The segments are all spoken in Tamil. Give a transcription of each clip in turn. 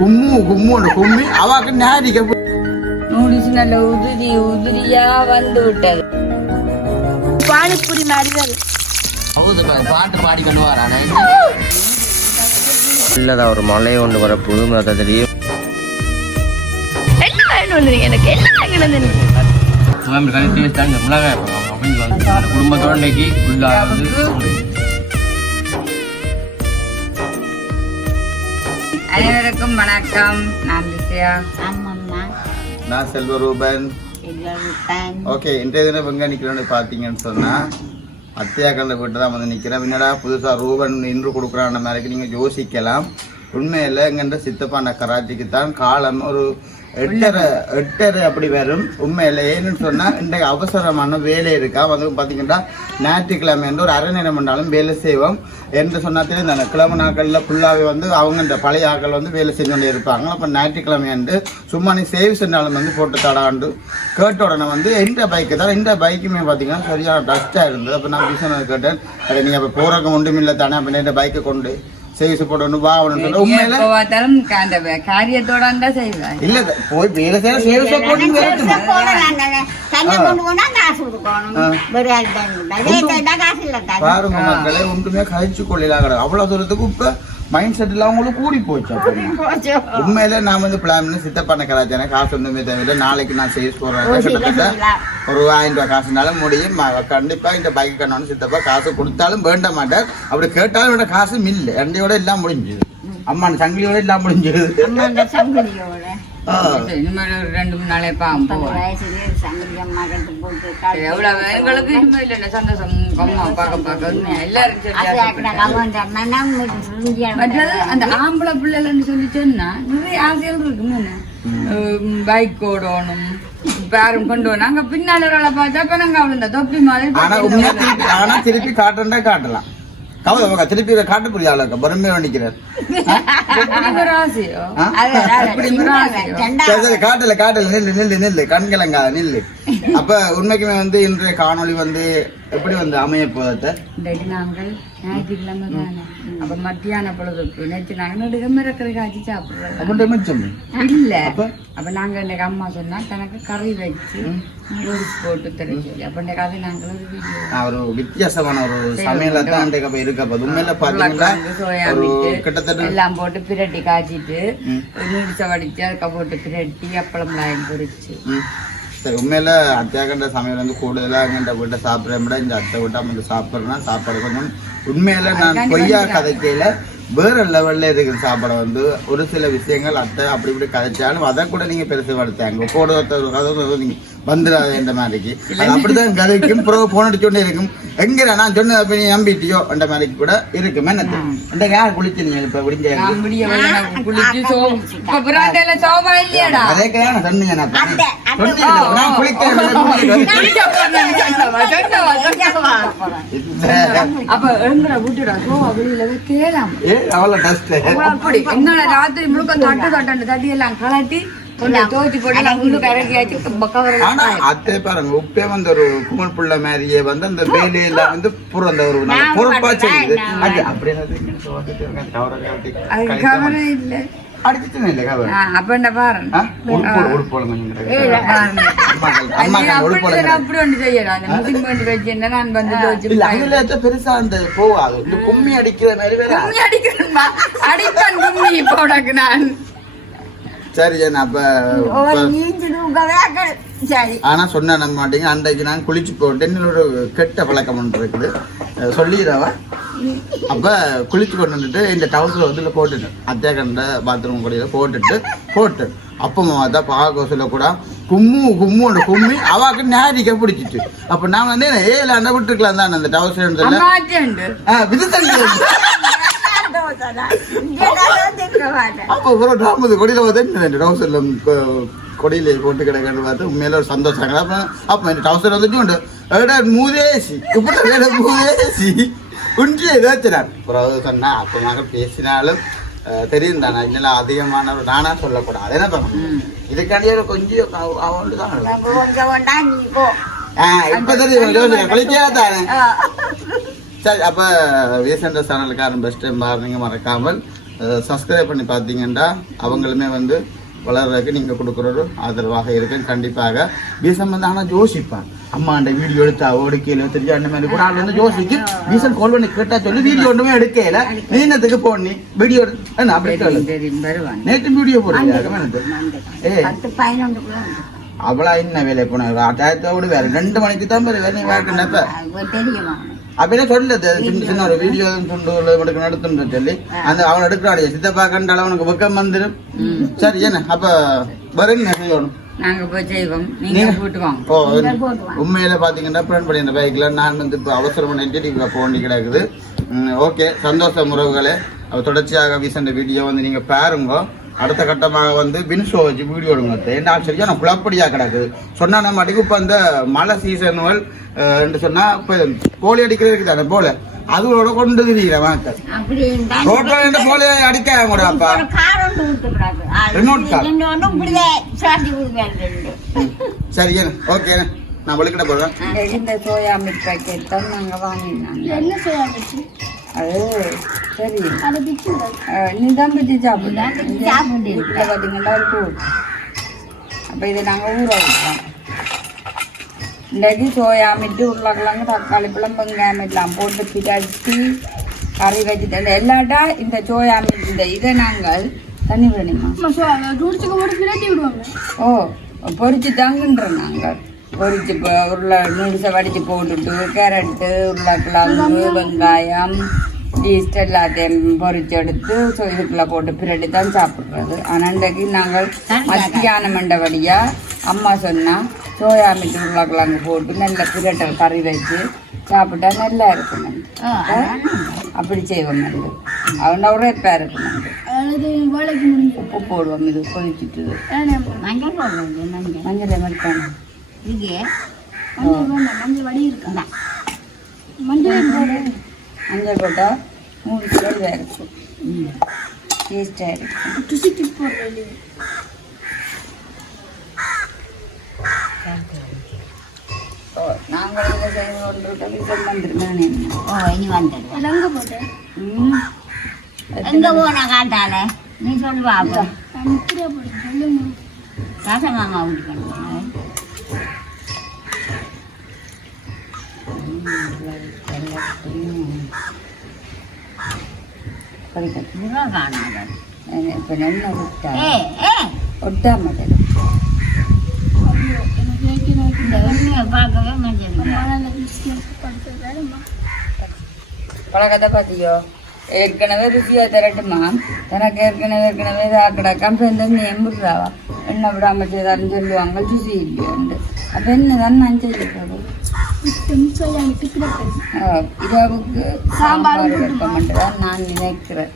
கும்மு கும்முன்னு கும்மி. அவாக்கு ஞாயிறிக்க நூடுல்ஸ் நல்ல உதிரி உதிரியா வந்து விட்டது. பானிபூரி மாதிரி வருது பாட்டு பாடி கொண்டு வரானே இல்லதா ஒரு மலை ஒன்று வரப்போகுது அதை தெரியும். என்ன எனக்கு? வாங்கிட்டு வந்து குடும்பத்தோட இன்னைக்கு உள்ளாக வந்து அனைவருக்கும் வணக்கம். நான் விஜயா நான் செல்வரூபன் ஓகே இன்றைய தினம் எங்கே நிற்கிறோன்னு பார்த்தீங்கன்னு சொன்னால் அத்தியாக்கல்ல வீட்டு தான் வந்து நிற்கிறேன் என்னடா புதுசாக ரூபன் இன்று கொடுக்குறான மாதிரிக்கு நீங்கள் யோசிக்கலாம். உண்மையில் எங்கன்ற சித்தப்பான கராச்சிக்கு தான் காலம் ஒரு எட்டரை எட்டரை அப்படி வரும். உண்மையில் ஏன்னு சொன்னால் இன்றைக்கு அவசரமான வேலை இருக்கா. வந்து பார்த்தீங்கன்னா ஞாயிற்றுக்கிழமை என்று ஒரு அரை நேரம் பண்ணாலும் வேலை செய்வோம் என்று சொன்னா தெரியும் தானே கிழமை நாட்களில் ஃபுல்லாகவே வந்து அவங்க இந்த பழைய ஆட்கள் வந்து வேலை செஞ்சு கொண்டே இருப்பாங்க. அப்போ ஞாயிற்றுக்கிழமை வந்து சும்மா நீ சேவ் செஞ்சாலும் வந்து போட்டு தடாண்டு கேட்ட உடனே வந்து இந்த பைக்கு தான் இந்த பைக்குமே பார்த்தீங்கன்னா சரியான டஸ்ட்டாக இருந்தது. அப்போ நான் பிசனை கேட்டேன். அட நீ அப்போ போகிறக்கு ஒன்றும் இல்லை தானே அப்போ நேற்று பைக்கை கொண்டு சேவ்ஸ் போட்டு வா அவனு உண்மையில பார்த்தாலும் அந்த காரியத்தோட தான் செய்வேன். இல்ல போய் வேலை செய்ய சேவ்ஸ் போட்டு பாருங்க மக்களே ஒன்றுமே கழிச்சு கொள்ளலாம் அவ்வளவு தூரத்துக்கு இப்ப மைண்ட் செட் எல்லாம் அவங்களுக்கு கூடி போச்சு அப்படின்னா உண்மையில நான் வந்து பிளான் பண்ணி சித்தப்பான கலாச்சாரம் காசு ஒன்றுமே தேவையில்லை. நாளைக்கு நான் சேல்ஸ் போடுறேன் கிட்டத்தட்ட ஒரு ஆயிரம் ரூபாய் காசுனால முடியும். கண்டிப்பா இந்த பைக் கண்ணாலும் சித்தப்பா காசு கொடுத்தாலும் வேண்ட மாட்டார். அப்படி கேட்டாலும் விட காசு மில்ல ரெண்டையோட எல்லாம் முடிஞ்சுது. அம்மா சங்கிலியோட எல்லாம் முடிஞ்சது. இனிமேல் ஒரு ரெண்டு மூணு நாளே எவ்வளவு எங்களுக்கு இனிமேல் இல்லை சந்தோஷம் அம்மா பார்க்க பார்க்க எல்லாரும் மற்றது அந்த ஆம்பளை பிள்ளைன்னு சொல்லி சொன்னா நிறைய ஆசைகள் இருக்கு பைக் ஓடணும் பேரும் கொண்டு அங்க பின்னால ஒரு பார்த்தா அப்ப நாங்க அவளை இந்த தொப்பி மாதிரி ஆனா திருப்பி காட்டுறா காட்டலாம். கவலை திருப்பி காட்ட புரிய ஆளுக்க. பொறுமையா நிக்கிறார் காட்டல காட்டல நில்லு நில்லு நில்லு கண்கலங்காத நில்லு. அப்ப உண்மைக்குமே வந்து இன்றைய காணொளி வந்து எப்படி வந்து அமைய போதத்தை இன்றைக்கு நாங்கள் ஞாயிற்றுக்கிழமை தானே. அப்ப மத்தியான பொழுதுக்கு நேற்று நாங்க நடுக மிரக்கறி காய்ச்சி சாப்பிடுறோம். அப்படின்ற மிச்சம் இல்ல. அப்ப? அப்ப நாங்க இன்னைக்கு அம்மா சொன்னா தனக்கு கறி வச்சு நூடுல்ஸ் போட்டு தர சொல்லி அப்ப இன்னைக்கு அது நாங்கள் ஒரு வித்தியாசமான ஒரு சமையல தான் இன்றைக்கு அப்ப இருக்க போகுது உண்மையில மீட்டு கிட்டத்தட்ட எல்லாம் போட்டு பிரட்டி காய்ச்சிட்டு. நூடுல்ஸை வடிச்சு அதுக்க போட்டு பிரட்டி அப்பளம் லாயம் பொரிச்சு. சரி உண்மையில அத்தியாகண்ட சமையல் வந்து கூடுதலா எங்கிட்ட வீட்டை சாப்பிட்றத விட இந்த அத்தை விட்டா வந்து சாப்பிட்றேன்னா சாப்பாடு கொஞ்சம் உண்மையில நான் பொய்யா கதைக்கையில வேற லெவல்ல இருக்கிற சாப்பாடை வந்து ஒரு சில விஷயங்கள் அத்தை அப்படி இப்படி கதைச்சாலும் அதை கூட நீங்க பெருசு வளர்த்தாங்க போடுறத நீங்கள் நீங்க வந்துடாது இந்த மாதிரிக்கு. அது அப்படிதான் கதைக்கும். ப்ரோ போன் அடிச்சோண்டே இருக்கும். எங்க நான் சொன்னதை அப்ப நீ நம்பிட்டியோ? அந்த மாதிரிக்கு கூட இருக்கும். என்னது? இந்த யார் குளிச்சீங்க இப்ப விடிஞ்ச அதே நான் சொன்னீங்க நான் சொன்னீங்க நான் குளிக்கிறேன் சொன்னவா, சொன்னவா, சொன்னவா. அப்ப எங்கட விட்டுடா? சோபா வெளியில கேளாம. ஏ அவ்வளோ டஸ்ட் அப்படி. என்னோட ராத்திரி முழுக்க தட்டு தட்டு தட்டி எல்லாம் கலட்டி பாருங்க உப்பே வந்து ஒரு குமல் புள்ள மாதிரியே வந்து அந்த வந்து அந்த ஒரு பொறுப்பா செய்யுது அது அது இல்லை. அடிச்சுட்டு இல்லை கவர் அப்ப என்ன பாரு உடுப்போல உடுப்போல அம்மா உடுப்போல அப்படி அப்படி ஒன்று செய்யலாம் அந்த முதுகு வேண்டி வச்சு என்ன நான் வந்து தோச்சு இல்ல அதுல ஏத்த பெருசா அந்த இந்த கும்மி அடிக்கிற மாதிரி அடிக்கிறேன் அடிப்பேன் கும்மி இப்போ உனக்கு நான். சரி ஜன அப்ப ஆனா சொன்ன நம்ப மாட்டீங்க அன்றைக்கு நான் குளிச்சு போட்டு என்னோட கெட்ட பழக்கம் ஒன்று இருக்குது சொல்லிடுறவ அப்ப குளிச்சு கொண்டு வந்துட்டு இந்த டவுசர் வந்து போட்டுட்டேன் அத்தியா கண்ட பாத்ரூம் கூடியில போட்டுட்டு போட்டு அப்பமா தான் பார்க்க சொல்லக்கூட கும்மு கும்முன்னு கும்மி அவாக்கு நேரிக்க பிடிச்சிட்டு அப்ப நான் வந்து ஏழு அண்ணா விட்டுருக்கலாம் தான் அந்த அம்மாச்சேண்டு விதத்தண்டி அப்போ ஒரு டாமது கொடியில வந்து இந்த டவுசர்ல கொடியில போட்டு பார்த்து உண்மையில ஒரு சந்தோஷம். அப்ப அப்ப இந்த டவுசர் வந்துட்டு உண்டு. மூதேசி. இப்படி மூதேசி. உண்டிய ஏதாச்சினார் அப்புறம் சொன்னா அப்ப நாங்கள் பேசினாலும் தெரியும் தானே இன்னும் அதிகமான நானா சொல்லக்கூடாது. என்ன பண்ணணும் இதுக்காண்டியே கொஞ்சம் அவன் தான் ஆ இப்ப தெரியும். யோசனை குளிக்காதானே சரி அப்போ ரீசெண்டாக சேனலுக்காரன் பெஸ்ட் பாருங்க மறக்காமல் சப்ஸ்கிரைப் பண்ணி பார்த்தீங்கன்னா அவங்களுமே வந்து வளர்றதுக்கு நீங்கள் கொடுக்குற ஒரு ஆதரவாக இருக்கும். கண்டிப்பாக. வீசன் வந்து ஆனால் யோசிப்பான். அம்மா அந்த வீடியோ எடுத்தா எடுக்கையில தெரிஞ்சு அந்த மாதிரி கூட ஆள் வந்து யோசிச்சு வீசன் கால் பண்ணி கேட்டா சொல்லி வீடியோ ஒன்றுமே எடுக்கையில நீனத்துக்கு போனி வீடியோ என்ன அப்படி நேற்று வீடியோ போடுறீங்க. அவளா என்ன வேலை போன? ஆட்டாயத்தோடு வேற ரெண்டு மணிக்கு தான் வேலை அது தெரியுமா அப்படியே சொல்லுது? சின்ன சின்ன ஒரு வீடியோ துண்டு எடுக்க நடத்துன்னு சொல்லி அந்த அவன் எடுக்கிறாடிய சித்தப்பா கண்டால அவனுக்கு வெக்கம் வந்துடும். சரி என்ன? அப்ப என்ன செய்யணும்? நாங்க போய் செய்வோம். நீங்க நீங்க- போட்டு வாங்க ஓ உண்மையில பாத்தீங்கன்னா பிளான் பண்ணி பைக்ல நான் வந்து இப்போ அவசரம் பண்ணிட்டு போக வேண்டி கிடக்குது ஓகே சந்தோஷம் உறவுகளே. தொடர்ச்சியாக வீசண்ட வீடியோ வந்து நீங்க பாருங்க. அடுத்த கட்டமாக வந்து பின்ஷோ வச்சு வீடியோ எடுங்க. என்ன சரியா நான் குழப்படியா கிடக்குது சொன்னா நம்ம அடிக்கு இப்போ அந்த மழை சீசனுவல் என்று சொன்னா இப்போ கோழி அடிக்கிறதுக்கு தானே போல. அதுகளோட கொண்டு வாங்க இருந்தா ரோட்ல இருந்து கோழி அடிக்க கூட அப்பா. கார். ரெண்டு ரெண்டு. சரி ஓகே நான் வெளிக்கிட்ட போறேன். இந்த சோயா மில்க் பாக்கெட் தான் நாங்க வாங்கினாங்க. என்ன செய்ய வச்சு அது சரி நீ தான் பிச்சு சாப்பிடல வீட்டில் பார்த்தீங்கன்னா ஒரு அப்போ இதை நாங்கள் ஊற வைப்போம் இன்றைக்கு சோயா மிட்டு உருளைக்கிழங்கு தக்காளி பழம் வெங்காயம் எல்லாம் போட்டு பிடிச்சி கறி வச்சுட்டு இந்த எல்லாட்டா இந்த சோயா இந்த இதை நாங்கள் தண்ணி விடணுமா ஓ பொரிச்சு தாங்கன்றோம் நாங்கள் பொரிச்சு உருளை நூடுல்ஸை வடித்து போட்டுட்டு கேரட்டு உருளைக்கிழங்கு வெங்காயம் ஈஸ்ட் எல்லாத்தையும் பொரிச்சு எடுத்து இதுக்குள்ளே போட்டு பிரட்டி தான் சாப்பிட்றது. ஆனால் இன்றைக்கு நாங்கள் மத்தியான மண்டபடியாக அம்மா சொன்னா சோயா மீட் உருளைக்கிழங்கு போட்டு நல்ல பிரட்டல் கறி வச்சு சாப்பிட்டா நல்லா இருக்கும் அப்படி செய்வோம் அது அவன் உரைப்பா முடிஞ்சு. உப்பு போடுவோம் இது கொதிச்சுட்டு. மஞ்சள் மஞ்சள். மறுக்கான இது மஞ்சள் வடி இருக்கா? மஞ்சள் போடு? மஞ்சள் போட்டால் மூணு கிலோ இருக்கும். டேஸ்டாக இருக்கும் ருசிக்கு போடுறது ஓ நாங்கள் இதை செய்யணும் ஒன்று விசல் வந்துருந்தானே ஓ, இனி வந்துடுவா. அது அங்கே போட்டேன் ம். எங்க போன காட்டால நீ சொல்லுவா அப்போ. நான் சொல்லுங்க. ரசமாமா விட்டுக்கணும் மஞ்சள் இல்லை. மழை பிஸ்கெட் படுத்து வேணுமா பழக்கத்தை பார்த்தியோ? ஏற்கனவே ருசியாக தரட்டுமா? தனக்கு ஏற்கனவே ஏற்கனவே ஆக்கடாக்காம சேர்ந்து நீ எம்பிடுறாவா என்ன விடாம செய்தாருன்னு சொல்லுவாங்க. ருசி இல்லையாண்டு அப்போ என்ன தான் நான் செய்யறது இரவுக்கு சாம்பார் வைக்க மட்டும்தான் நான் நினைக்கிறேன்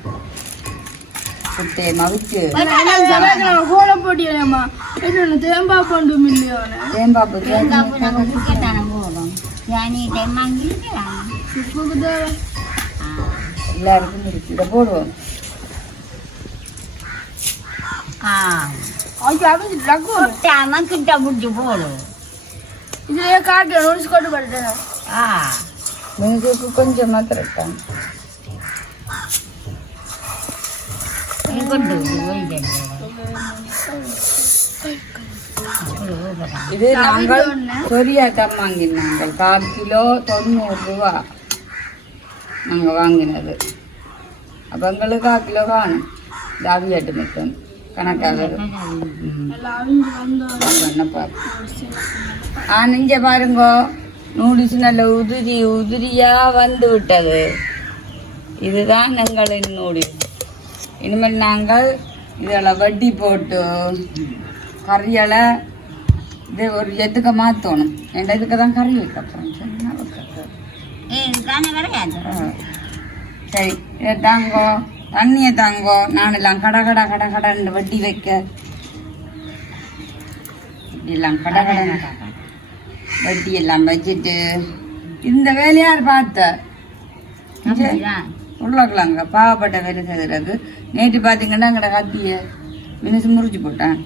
குட்டையை மவிச்சு கோல போட்டியம்மா தேம்பாப்பு பிஸ்கெட்டான போதும் ஜானி டைம் வாங்கிருக்கலாம் உப்புக்கு தேவை எல்லாருக்கும் இருக்கு இதை போடுவோம் ஆ ஐயோ அவங்க கிட்ட பிடிச்சி போடு. இதுலயே காட்டு நோட்ஸ் கொண்டு படுத்தேன். ஆ மிஞ்சுக்கு கொஞ்சம் மாத்திரம் இருக்காங்க இது நாங்கள் சொரியா தான் வாங்கினாங்க கால் கிலோ தொண்ணூறு ரூபா நாங்கள் வாங்கினது. அப்போ எங்களுக்கு கால் கிலோ காணும். தாவியாட்டு மட்டும் பாரு ஆ நெஞ்ச பாருங்க. நூடுல்ஸ் நல்ல உதிரி உதிரியா வந்து விட்டது. இதுதான் எங்களின் நூடுல்ஸ் இனிமேல் நாங்கள் இதில் வட்டி போட்டு கறியால் இது ஒரு எதுக்கு மாற்றணும் என் இதுக்கு தான் கறி வைக்க போகிறோம் சரிங்களா வைக்க ஏ இதுக்கான கிடையாது ஆ. சரி இதை தாங்கோ. தண்ணியை தாங்கோ. நானெல்லாம் கட கட கட கடன்னு வட்டி வைக்க. இப்படியெல்லாம் கட கடன்னு வட்டி எல்லாம் வச்சுட்டு. இந்த வேலையார் பார்த்த. உருளைக்கிழங்க பாவப்பட்ட வேலை செய்கிறது நேற்று பார்த்தீங்கன்னா எங்கட கத்திய மினிசு முறிச்சு போட்டான்.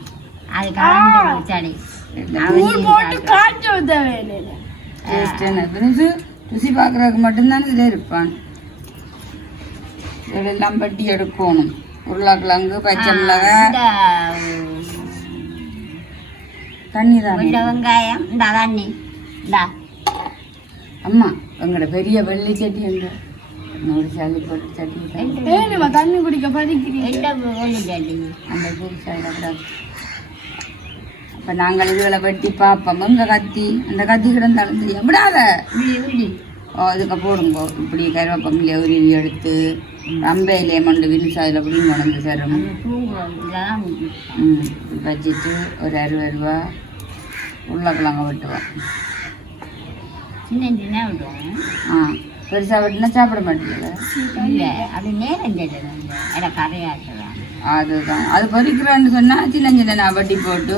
ருசி பார்க்கறதுக்கு மட்டும்தான் இதில் இருப்பான். இதெல்லாம் வட்டி எடுக்கணும். உருளைக்கிழங்கு பச்சை மிளகாய் இந்த தண்ணி தானே இந்த வெங்காயம் இந்த தண்ணி. இந்தா. அம்மா எங்களோட பெரிய வெள்ளி சட்டி எங்க? நூறு சாலி போட்டு சட்டி நம்ம தண்ணி குடிக்க சட்டி? அந்த கூடாது அப்போ நாங்கள் இதுகளை வெட்டி பார்ப்போம். எங்க கத்தி? அந்த கத்தி கிடந்தாலும் தெரியும் விடாத. ஓ அதுக்கு போடுங்க. இப்படி கருவேப்பமில்லையை உருவி எடுத்து ரம்பையிலே மண்டு விரிசு அதில் அப்படி முடங்கு தரும். ம் வச்சுட்டு ஒரு அறுபது ரூபா. உருளைக்கிழங்க வெட்டுவேன் சின்ன சின்ன விடுவோம் ஆ பெருசாக வெட்டினா சாப்பிட மாட்டேங்குது இல்லை அது நேரம் இட கரையாட்டுறான் அதுதான். அது பொறிக்கிறோன்னு சொன்னால் சின்ன சின்ன நான் வட்டி போட்டு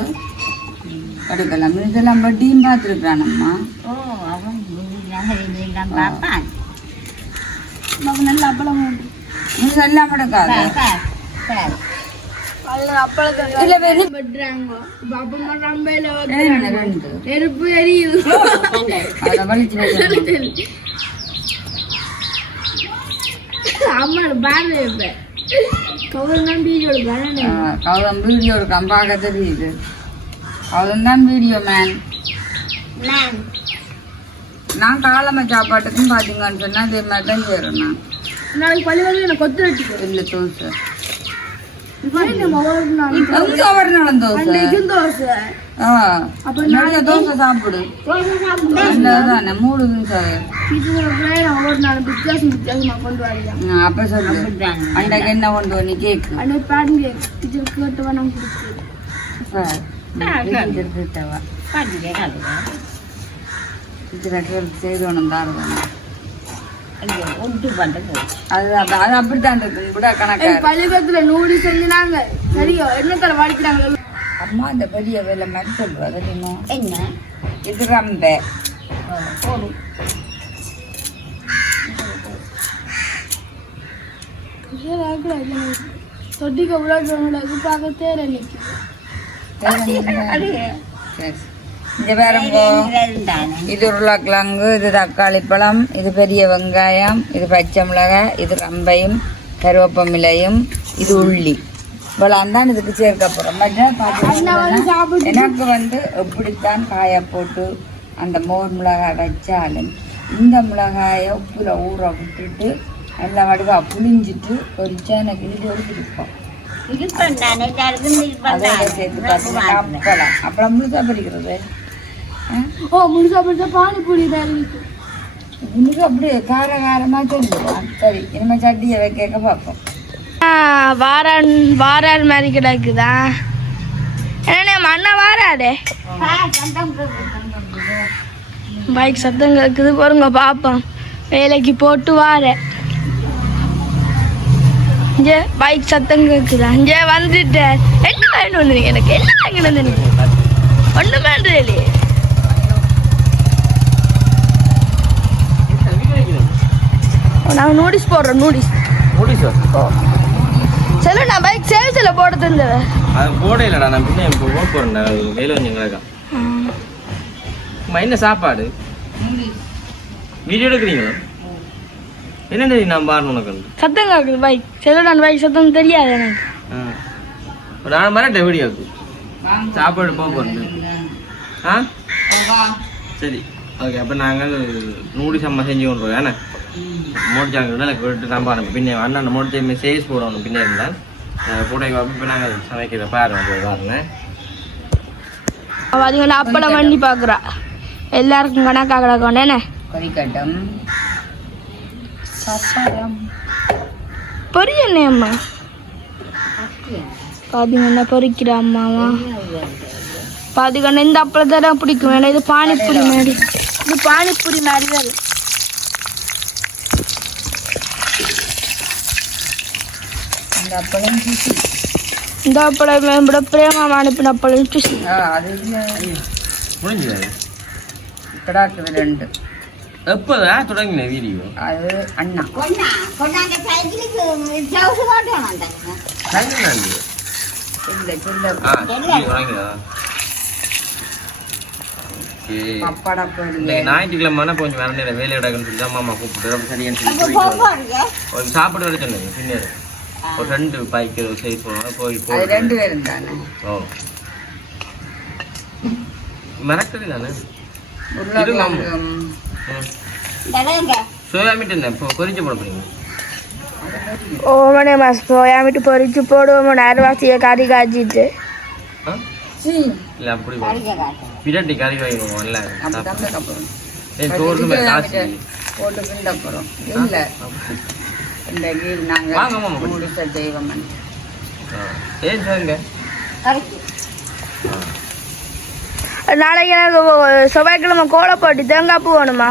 எடுக்கலாம். இதெல்லாம் வட்டியும் பார்த்துருக்குறானம்மா. ஓ அவன் நல்ல அப்பளம் நீ ரெண்டு ரெண்டு நெருப்பு எரியுது அதை அம்மா பாரு இப்ப கவர் தான் வீடியோ அவன் வீடியோ இருக்கான் பார்க்க தெரியுது அவன் தான் வீடியோ மேன் நான் நான் காலமை சாப்பாட்டுக்கும் பார்த்தீங்கன்னு சொன்னால் இதே மாதிரி தான் செய்கிறேன் நான் நாளைக்கு பள்ளி வந்து எனக்கு கொத்து வெட்டிக்கோ இல்லை தோசை. தோசை. அன்னைக்கு தோசை. ஆ. அப்போ நிறைய தோசை சாப்பிடு. தோசை சாப்பிட்டு நல்லதானே மூணு அப்போ சொல்லு. அன்றைக்கு என்ன கொண்டு வந்து அன்னைக்கு இது கேட்டு செய்தோணும் தான் ஒன்று பண்ணுறது அது அது அப்படித்தான் இருக்கு கூட கணக்காக பள்ளிக்கூடத்துல நூடி செஞ்சுனாங்க. சரியோ என்ன தலை வாடிக்கிறாங்க? அம்மா இந்த பெரிய வேலை மாதிரி சொல்லுவா தெரியுமா என்ன? இது ரொம்ப. போடு. தொட்டிக்க விளையாடுறவங்களுக்கு பார்க்க தேர நிற்கும் சரி. இங்க பாருங்க. இது உருளைக்கிழங்கு இது தக்காளி பழம் இது பெரிய வெங்காயம் இது பச்சை மிளகாய் இது ரம்பையும் கருவேப்பமிலையும் இது உள்ளி. இவ்வளோ தான் இதுக்கு சேர்க்க போகிறோம் எனக்கு வந்து எப்படித்தான் காய போட்டு அந்த மோர் மிளகாய் வச்சாலும் இந்த மிளகாயை உப்புல ஊற விட்டுட்டு நல்லா வடிவா புளிஞ்சிட்டு பொரிச்சா எனக்கு இது ஒரு பண்ணானே சேர்த்து பார்த்தீங்கன்னா அப்பளம். அப்பளம் முழுசா பிடிக்கிறது ஓ முழுசா முழுசா பானிபூரி தான் இன்னைக்கு அப்படியே கார காரமாக சொல்லுவான் சரி இனிமேல் சட்டியை வைக்க பார்ப்போம். வாரான் வாரார் மாதிரி கிடக்குதா? என்ன அண்ணா வாராடே பைக் சத்தம் கேட்குது பாருங்க பாப்போம். வேலைக்கு போட்டு வாரேன் இங்கே பைக் சத்தம் கேட்குதா இங்கே வந்துட்டேன். என்ன வாங்கிட்டு வந்துருங்க எனக்கு? என்ன வாங்கிட்டு வந்துருங்க ஒன்றுமே இல்லையே. நாங்கள் நோட்டீஸ் போடுறோம் நோட்டீஸ் சொல்லு நான் பைக் சேல்ஸில் போட தந்தேன் அது போட இல்லைடா நான் பின்ன இப்போ ஓட போகிறேன்டா வேலை அம்மா என்ன சாப்பாடு? வீடியோ எடுக்கிறீங்களா? என்னடி நான் பாருங்க உனக்கு சத்தம் கேட்குது பைக் செல்லுடான் பைக் சத்தம் தெரியாது எனக்கு. ஆ. ஒரு நான் வரேன் வீடியோக்கு. சாப்பாடு போக போகிறேன் ஆ? சரி. ஓகே அப்போ நாங்கள் நூடுல்ஸ் அம்மா செஞ்சு கொண்டு வரோம் ஏன்னா மோடிச்சாங்க எனக்கு விட்டு நான் பாருங்க. பின்னே அண்ணன் மோடிச்சு சேல்ஸ் போடணும் பின்னே இருந்தால் கூட இப்போ நாங்கள் பாருங்க. பாருங்க அப்பளம் வண்டி பார்க்குறா எல்லாருக்கும் கணக்காக கிடக்கும். என்ன? கொதிக்கட்டும் சப்பரம் பொரிய அம்மா பாத்தீங்கன்னா பொரிக்கிற அம்மாவா? பாத்தீங்கன்னா இந்த அப்பளத்தை தான் பிடிக்கும். ஏன்னா இது பானிபூரி மாதிரி. இது பானிபூரி மாதிரி தான் இருக்கு. இந்த அப்பளம் சுசி இந்த அப்பளம் மேம்பட பிரேமா அனுப்பின அப்பளம் சுசி ஆ அது இல்லை முடிஞ்சது கிடாக்குது ரெண்டு எப்போதான் தொடங்கின வீடியோ அது அண்ணா. கொண்டா கொண்டாங்க சைக்கிளுக்கு சவுசு போட்டு வந்தாங்க. சாயங்காலம் இல்லை சில்ல ஆ சரி, தொடங்கினதா ஓகே. பப்பட பொரியல் இன்னைக்கு ஞாயிற்றுக்கிழமை கொஞ்சம் வேற நேரம் வேலை இடக்குன்னு சொல்லி மாமா கூப்பிட்டு ரொம்ப சரியான்னு சொல்லி கூட்டிட்டு வந்தேன். ஒரு சாப்பிட வர சொன்னேன் பின்னாடி. ஒரு ரெண்டு சரி போனோம் போய் அது போய் ரெண்டு பேரும் தானே? ஓ. மிரட்டது தானே. சோயா என்ன? இப்போ பொரிச்சு போட போறீங்க? ஓமனே மாஸ் போயாமிட்டு பொறிச்சு போடுவோம். அரைவாசியை கறி காய்ச்சிட்டு. இல்லை அப்படி கறி வாங்கிடுவோம் இல்லை போட்டு கிண்ட போறோம் இல்ல. இந்த கீழ். ஏன் சொல்லுங்க? நாளைக்கு எனக்கு செவ்வாய்க்கிழமை கோலை போட்டு தேங்காய் பூ வேணுமா.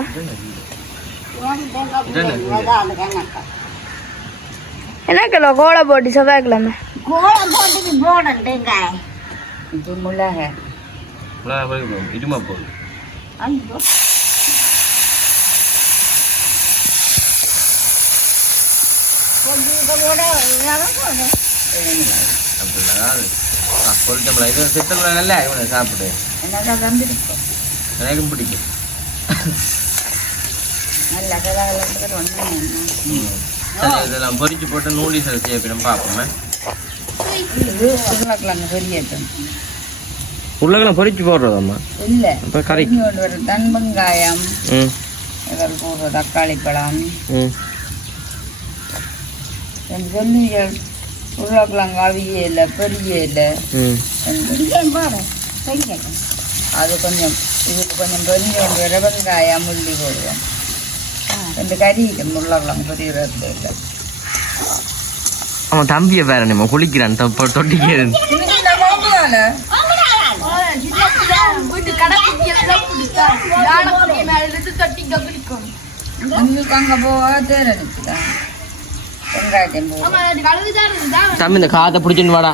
என்ன கிலோ கோலை போட்டு செவ்வாய்க்கிழமை? கோலம் போட்டு போடட்டுங்க இது போகுது பொரிச்சம்பளம் இது சித்தம்பளம் நல்லா இவனை எனக்கும் பிடிக்கும் சரி இதெல்லாம் பொரிச்சு போட்டு நூடில்ஸ் அதை செய்யணும் பார்ப்போமே உருளைக்கிழங்கு பெரியட்டும் உருளைக்கிழங்கு பொரிச்சு போடுறதாம்மா இல்ல இப்போ கறி தன் வெங்காயம் போடுற தக்காளி பழம். ம் சொன்னீங்க உருளைக்கிழங்கு ம். இங்கேயும் போடுறேன் செஞ்சேன் அது கொஞ்சம் இதுக்கு கொஞ்சம் கொஞ்சம் வர வெங்காயம் உள்ளி போடுவோம். ரெண்டு கறி உருளைக்கிழங்கு பொரிகிறது இல்லை அவன் தம்பியை வேற நம்ம குளிக்கிறான் தொப்ப அங்கே தேரடிச்சுதான் வெங்காயத்தையும் போடுவோம் தம்பி இந்த காதை பிடிச்சின்னு வாடா.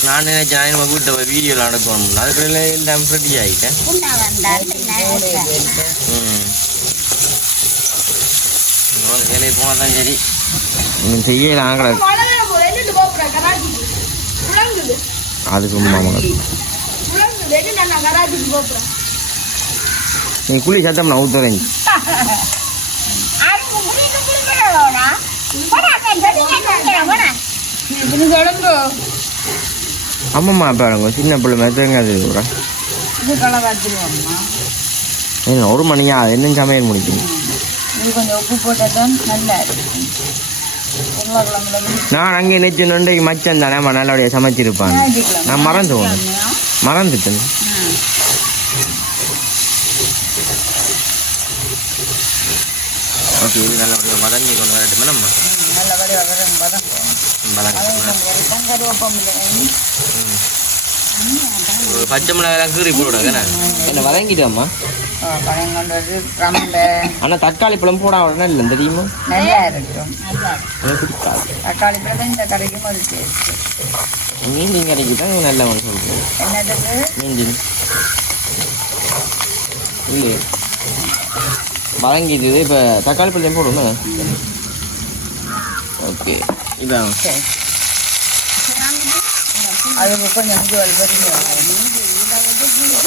நான் நினைச்சேன் நம்ம வீட்டை போய் வீடியோவில் நடக்கணும் அதுக்குள்ள இந்த ரெடி ஆகிட்டேன் ம் வேலைக்கு போனால் தான் சரி. செய்யலாம் கிடக்கு அதுக்கு மாமா நீ குழி சத்தம் நான் ஊத்துறேன். அம்மம்மா பாருங்க சின்ன பிள்ளை மெத்தங்க அது கூட என்ன ஒரு மணியா இன்னும் சமையல் முடிக்கணும்? கொஞ்சம் உப்பு போட்டால் தான் நல்லா இருக்கும் நான் அங்கே நினைச்சு நொண்டைக்கு மச்சம் தானே அம்மா நல்லபடியாக சமைச்சிருப்பான். நான் மறந்து போனேன் மறந்துட்டேன். ஓகே இது நல்லபடியாக வதங்கி கொண்டு வரட்டுமே நம்ம? பச்சை மிளகாய் கீறி போடுவாங்க என்ன வதங்கிட்டோம்மா? ஆனால் தக்காளி பழம் போட உடனே இல்லை தெரியுமா? நல்லா இருக்கும். தக்காளி பழம் இந்த கறிக்கும் ஒரு டேஸ்ட் மீன் கறிக்கு தான் நல்ல ஒன்று சொல்கிறேன் என்னதுக்கு மீன் இல்லை வதங்கிது இப்போ தக்காளி பழம் போடுவோமே. ஓகே இதான். அதுக்கு கொஞ்சம் ஜோல் பெரிய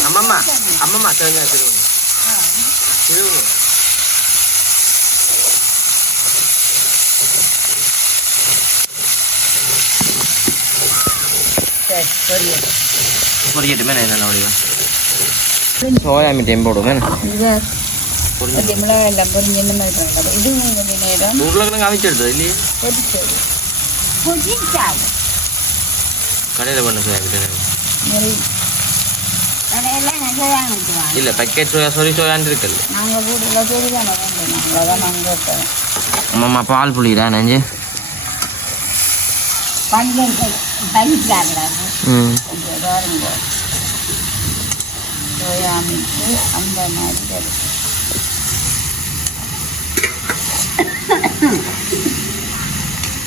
அம்மம்மா அம்மம்மா சரிங்க திருவுங்க திருவுங்க சரி பெரிய பொரியட்டுமே நான் நல்ல வடிவா சோயா மீட்டையும் போடுவேன் இது புரிஞ்சு பச்சை மிளகாய் எல்லாம் பொரிஞ்சு இந்த மாதிரி பண்ணிக்கலாம் இது கொஞ்சம் நேரம் உருளைக்கிழங்கு அவிச்சு எடுத்தது இல்லையே கொதிச்சது புதிச்சாய் கடையில் பண்ண சோயா மீட்டை இல்லை பேக்கெட் சோயா சொரி சோயான்னு இருக்குல்ல நாங்கள் வீட்டில் சரி தானே வேண்டோம் நாங்கள் அம்மம்மா பால் புளிடா நெஞ்சு? சோயா மிக்ஸு அந்த மாதிரி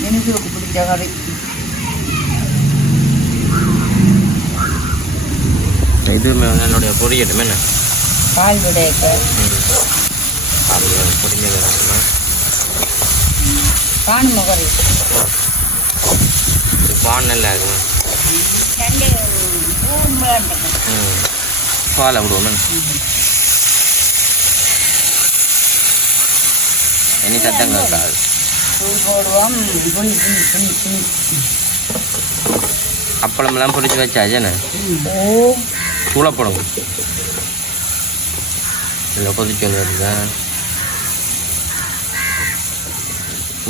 எனக்கு பிடிச்ச கறி. வந்து என்னுடைய பொரியட்டுமே என்ன? பால் இருக்குமா காணும் முகரி பான் நல்லா இருக்குமா. பாலை விடுவோம் இனி சத்தம் கேட்காது போடுவோம். புளி புளி புளி புளி. அப்பளமெல்லாம் பொரிச்சு வச்சாச்சேண்ணே ஓ சூளப்படம் கொதிச்சு வந்து வருதா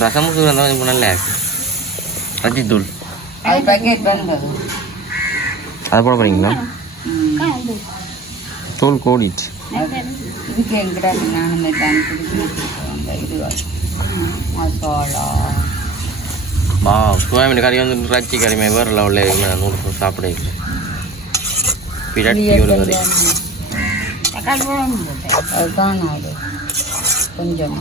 ரசம் சூழலாம் இப்போ நல்லா இருக்கு ரஜி தூள் அது. போட போறீங்களா? கோடிட்டு. அது இதுக்கு எங்கடா நானுமே தான் வா. சோயாமீன் கறி வந்து ரச்சி கறிமே வேறு லெவலில் இருக்குமே நூறு சாப்பிட போட்டேன் அதுதான் அது கொஞ்சம்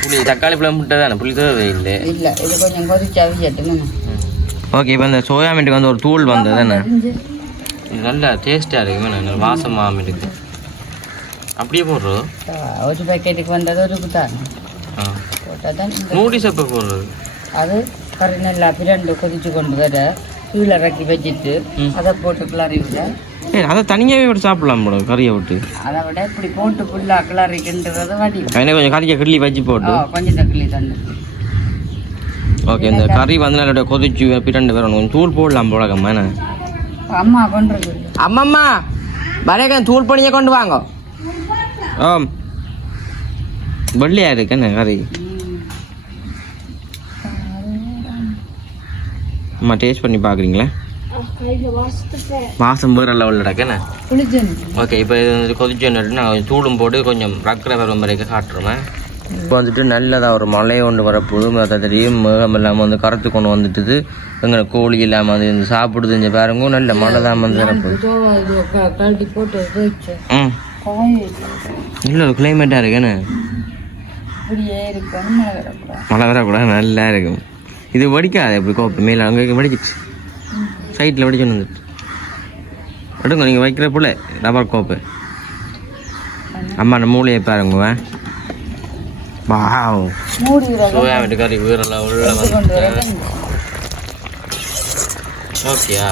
புளி தக்காளி பழம் முட்டை தானே புளி தேவை இல்லை இல்லை இது கொஞ்சம் கொதிச்சு அவிச்சட்டுமே ஓகே இப்போ இந்த சோயா மீட்டுக்கு வந்து ஒரு தூள் வந்தது தானே இது நல்லா டேஸ்ட்டாக இருக்குமே நல்ல வாசமாக மீட்டுக்கு அப்படியே போடுறோம் ஒரு பேக்கெட்டுக்கு வந்தது ஒரு தான் ஆ போட்டால் தான் நூடிஸ் எப்போ போடுறது அது கறி நல்லா பிரண்டு கொதிச்சு கொண்டு வர கீழே இறக்கி வச்சுட்டு. அதை போட்டு கிளறி விட. அதை தனியாகவே விட்டு சாப்பிடலாம் போட கறியை விட்டு. அதை விட இப்படி போட்டு புல்லா கிளறிக்கின்றது வடி எனக்கு கொஞ்சம் கறியை கிள்ளி வச்சு போட்டு. கொஞ்சம் தக்கிலி தந்து ஓகே இந்த கறி வந்து நல்லா கொதிச்சு பிரண்டு வரணும் கொஞ்சம் தூள் போடலாம் போலக்கம்மா என்ன? அம்மா கொண்டுருக்கு அம்மம்மா வரைக்கும் தூள் பண்ணியே கொண்டு வாங்க. ஆம். வெள்ளையா இருக்கு என்ன கறி? அம்மா டேஸ்ட் பண்ணி பார்க்குறீங்களா? வாசம் வேறு லெவலில் புளிச்சன் ஓகே இப்போ இது வந்து கொதிச்சு நான் தூளும் போட்டு கொஞ்சம் ரக்கிற வரும் வரைக்கும் காட்டுறேன் இப்போ வந்துட்டு நல்லதாக ஒரு மழை ஒன்று வரப்போகுது. மற்றபடியும் மேகம் இல்லாமல் வந்து கருத்து கொண்டு வந்துட்டுது. எங்களை கோழி இல்லாமல் வந்து இந்த சாப்பிடுது இந்த பாருங்க. நல்ல மழை தான் வந்து வரப்போகுது. ம் இல்லை ஒரு கிளைமேட்டாக இருக்குன்னு மழை வரக்கூடாது நல்லா இருக்கும். இது வடிக்காது இப்படி கோப்பை மேலே அங்கே வடிச்சிச்சு சைட்டில் வடிச்சு வந்துட்டு. எடுங்க நீங்கள் வைக்கிற போல ரப்பர் கோப்பு. அம்மா அந்த மூளையை பாருங்க வாவ். மூடி விட சோயா கறி உயிரெல்லாம் உள்ள வந்து ஓகேயா?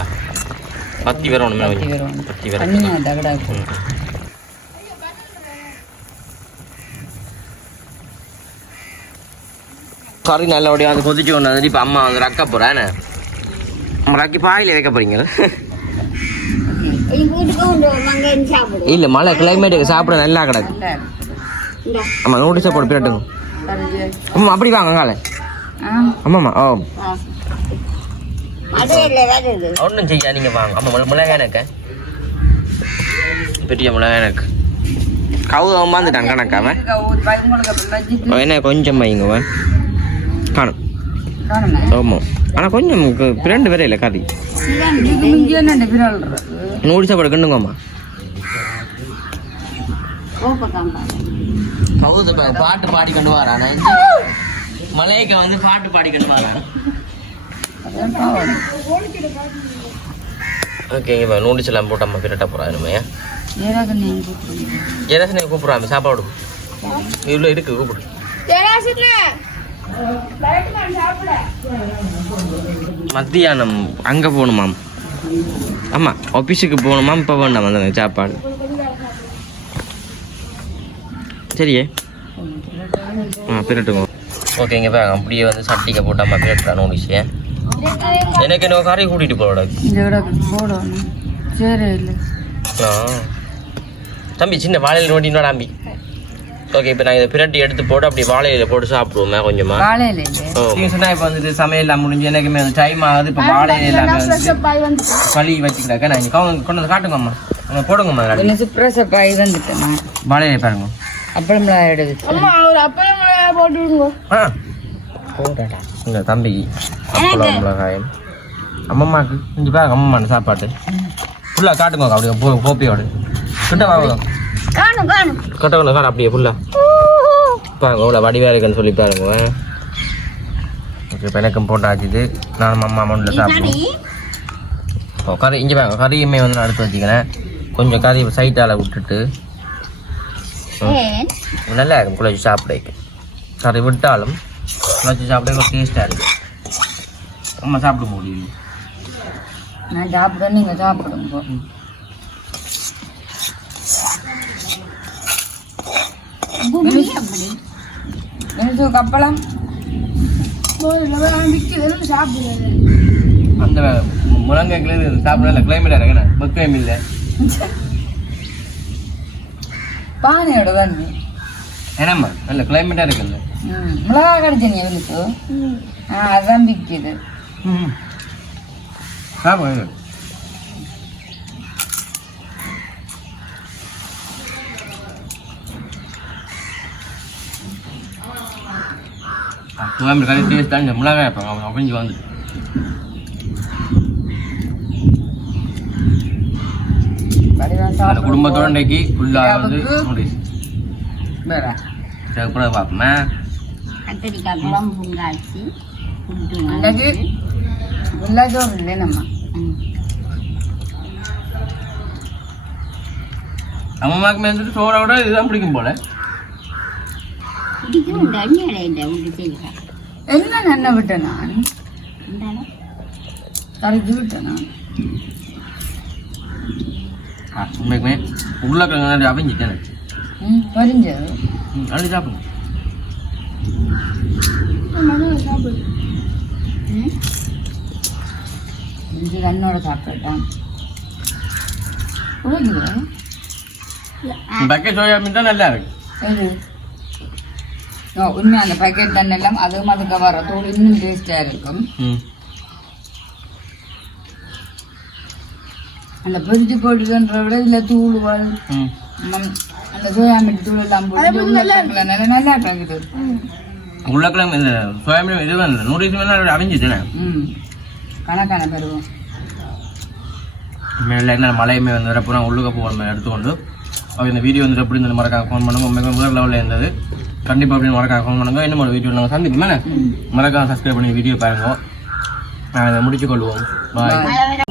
பத்தி வர ஒன்று பத்தி வரும். பத்தி வர தண்ணியா தகடா கறி நல்லபடியாக வந்து கொதிச்சு கொண்டு வந்து இப்போ அம்மா வந்து ரக்க போகிறேன் நம்ம ரக்கி பாயில் வைக்க போகிறீங்க இல்லை மழை கிளைமேட்டுக்கு சாப்பிட நல்லா கிடக்கு. ஆமாம் நோட்டீஸை போட்டு பிறட்டுங்க. அம்மா அப்படி வாங்க காலை. ஆமாம்மா ஓ. ஒன்றும் செய்யா நீங்கள் வாங்க. அம்மா மிள- மிளகாய் எனக்கு. பெரிய மிளகாய் எனக்கு. கவுதம் வந்துட்டான் கணக்காம என்ன கொஞ்சம் வைங்க வா. காணும். ஆமாம் ஆனால் கொஞ்சம் கு- ரெண்டு பேரே இல்லை கறி? நூறு சாப்பாடு கண்டுங்கம்மா பாட்டு பாடி கொண்டு வரானே மலையக்க வந்து பாட்டு பாடி கொண்டு வரான் அதான் பாவம். ஓகே இப்போ நூடுல்ஸ் எல்லாம் போட்டு அம்மா பிரட்ட போகிறா. ஏதாச்சும் நீ கூப்பிட்றாங்க சாப்பாடு இவ்வளோ இருக்கு கூப்பிடு மத்தியானம் அங்கே போகணுமாம். ஆமாம் ஆஃபீஸுக்கு போகணுமாம் இப்போ வேண்டாம் அந்த சாப்பாடு. சரியே. ஆ பிரட்டுங்க ஓகே இங்கே பாருங்க அப்படியே வந்து சட்டிக்க போட்டு அம்மா பிரட்டுறா நூடுல்ஸே எனக்கு என்ன கறி கூட்டிகிட்டு போட சரி. தம்பி சின்ன வாழையில நோட்டினோட தம்பி ஓகே இப்போ நான் இதை பிரட்டி எடுத்து போட்டு அப்படி வாழையில போட்டு சாப்பிடுவோமே கொஞ்சமா. வாழையில நீங்கள் சொன்னா இப்போ வந்துட்டு சமையல் முடிஞ்சு எனக்குமே வந்து டைம் ஆகுது. இப்போ வாழையில எல்லாமே வந்து களி வச்சுக்கிறாக்க நான் இங்க கொண்டு வந்து காட்டுங்கம்மா அங்க போடுங்கம்மா. கொஞ்சம் சுப்ரச பாய் வந்துட்டேன் வாழையில பாருங்க. அப்பளம்லாம் எடுத்து ஆ போடடா இந்த தம்பிக்கு அப்பளம் மிளகாயம். அம்மம்மாக்கு இங்கே பாருங்க அம்மம்மா சாப்பாட்டு ஃபுல்லாக காட்டுங்க அப்படியே போ கோப்பியோடு கிட்ட வாங்க கட்டவன காடு அப்படியே ஃபுல்லா பாருங்க இவ்வளோ வடிவாக இருக்குன்னு சொல்லி பாருங்க. ஓகே இப்போ எனக்கும் போட்டாச்சுது நானும் அம்மா மண்ணில் சாப்பிடுவோம். கறி? இங்கே பாருங்க கறியுமே வந்து நான் எடுத்து வச்சுக்கிறேன். கொஞ்சம் கறி சைட்டால் விட்டுட்டு. நல்லா இருக்கும் குழச்சி சாப்பிடக்கு கறி விட்டாலும் குழச்சி சாப்பிட டேஸ்ட்டாக இருக்கு. நம்ம சாப்பிட முடியும் நான் சாப்பிட நீங்க சாப்பிடுங்க பூமி அப்படி எனக்கு கப்பளம் அந்த முழங்கைக்குள்ள சாப்பிடல கிளைமேட்டாக இருக்குண்ணே பக்கம் இல்லை. பானையோட தண்ணி. ஏன்னாம்மா நல்ல கிளைமேட்டாக இருக்குல்ல. மிளகா கடிச்சனி அவனுக்கு ஆ அதான் விற்கிது ம் சாப்பிடு. கோயம்பு கறி டேஸ்ட் தான் இந்த மிளகாய் வைப்பாங்க அவன் அப்படின்னு வந்து. குடும்பத்தோட இன்றைக்கு ஃபுல்லாக வந்து கூட பார்ப்போமே கத்திரிக்காய் குழம்பு புட்டு இன்றைக்கு வெள்ளாச்சோறு இல்லை நம்ம அம்மாவுக்கு வந்துட்டு சோறை விட இதுதான் பிடிக்கும் போல இதுக்கு இந்த அண்ணி அடையிட்ட உண்டு செய்கிறேன் என்ன நன்ன விட்டேன் நான்? கரைச்சி விட்டேன் நான். உண்மைக்குமே உருளைக்கிழங்கு அவிஞ்சிட்டேன் ம் பறிஞ்சது ம் அப்படி சாப்பிடுங்க இது கண்ணோட உழைக்குது பக்கெட் தான் நல்லா இருக்கு. உண்மை அந்த பேக்கெட் தண்ணி எல்லாம் அதுவும் அதுக்கு வர தோல் இன்னும் டேஸ்டாக இருக்கும். அந்த பொரிச்சு போட்டுதுன்ற விட இதில் ம், அந்த சோயா மீன் தூள் எல்லாம் போட்டு நல்லா இருக்குது உருளைக்கிழங்கு இந்த சோயா மீன் இது வந்து நூறு மீன் அவிஞ்சிட்டேன் ம். கணக்கான பருவம் மேலே என்ன மலையுமே வந்து வரப்போ உள்ளுக்க போகிற எடுத்துக்கொண்டு அப்போ இந்த வீடியோ வந்து எப்படி இருந்தது மறக்காம ஃபோன் பண்ணுங்க. மிக முதல் லெவலில் இருந்தது. கண்டிப்பாக அப்படின்னு மறக்காம ஃபோன் பண்ணுங்க. இன்னும் ஒரு வீடியோ நாங்கள் சந்திப்போம். மறக்காம சப்ஸ்கிரைப் பண்ணி வீடியோ பாருங்க. நாங்கள் இதை முடிச்சு கொள்வோம். பாய்